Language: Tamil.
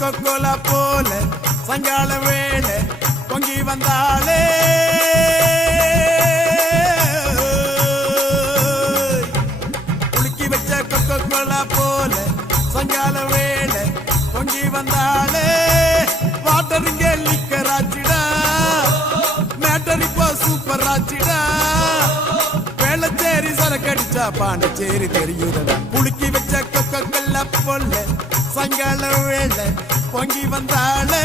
கொக்கோலா போல சாயங்கால வேளை பொங்கி வந்தாலே குலுக்கி வச்ச கொக்கோலா போல சாயங்கால வேளை பொங்கி வந்தாலே வாட்டருங்க லிக்கர் ஆச்சிடா மேட்டர் இப்போ சூப்பர் ஆச்சிடா வேளச்சேரி சரக்கடிச்சா பாண்டச்சேரி தெரியுதடா குலுக்கி வச்ச கொக்கோலா போல சாயங்கால வேளை பொங்கி வந்தாலே